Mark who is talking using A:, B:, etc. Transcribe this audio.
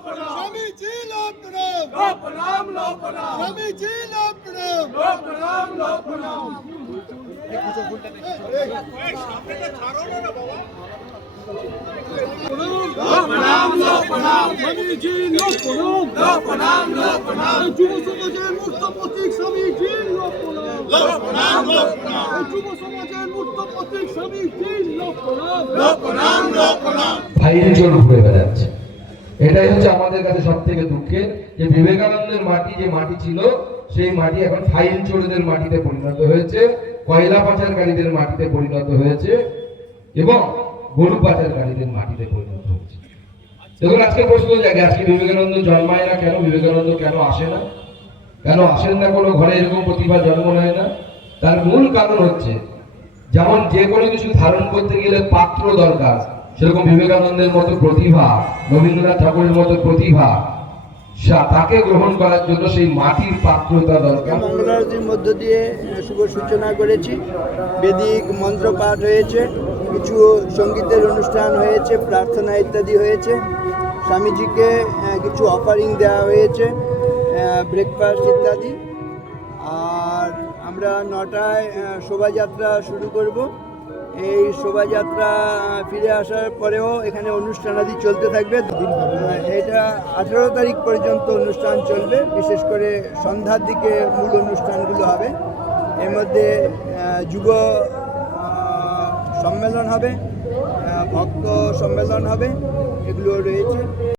A: স্বামীজি লাভ প্রণাম, স্বামীজি লাভ প্রণাম। স্বামীজি লাভ প্রণাম, যুব সমাজের মূর্ত প্রতীক স্বামীজি লাভ প্রণাম, যুব সমাজের মূর্ত প্রতীক স্বামীজি লাভ প্রণাম।
B: ফাইল চোর ঘুরে বেড়াচ্ছে। এটাই হচ্ছে আমাদের কাছে সব থেকে দুঃখের, যে বিবেকানন্দের মাটি যে মাটি ছিল সেই মাটি এখন ফাইল চোরদের মাটিতে পরিণত হয়েছে, কয়লা পাচারকারীদের মাটিতে পরিণত হয়েছে এবং গরু পাচারকারীদের মাটিতে পরিণত হয়েছে। দেখুন, আজকে প্রশ্ন জাগে, আজকে বিবেকানন্দ জন্মায় না কেন? বিবেকানন্দ কেন আসে না? কেন আসেন না? কোনো ঘরে এরকম প্রতিভা জন্ম নেয় না? তার মূল কারণ হচ্ছে, যেমন যে কোনো কিছু ধারণ করতে গেলে পাত্র দরকার, সেরকম বিবেকানন্দের মতো প্রতিভা, রবীন্দ্রনাথ ঠাকুরের মতো প্রতিভা, তাকে গ্রহণ করার জন্য সেই মাটির পাত্রতা দরকার।
C: মঙ্গলারতির মধ্য দিয়ে শুভ সূচনা করেছি। বেদিক মন্ত্র পাঠ হয়েছে, কিছু সঙ্গীতের অনুষ্ঠান হয়েছে, প্রার্থনা ইত্যাদি হয়েছে। স্বামীজিকে কিছু অফারিং দেওয়া হয়েছে, ব্রেকফাস্ট ইত্যাদি। আর আমরা 9টায় শোভাযাত্রা শুরু করব। এই শোভাযাত্রা ফিরে আসার পরেও এখানে অনুষ্ঠানাদি চলতে থাকবে। এটা 18 তারিখ পর্যন্ত অনুষ্ঠান চলবে। বিশেষ করে সন্ধ্যার দিকে মূল অনুষ্ঠানগুলো হবে। এর মধ্যে যুব সম্মেলন হবে, ভক্ত সম্মেলন হবে, এগুলো রয়েছে।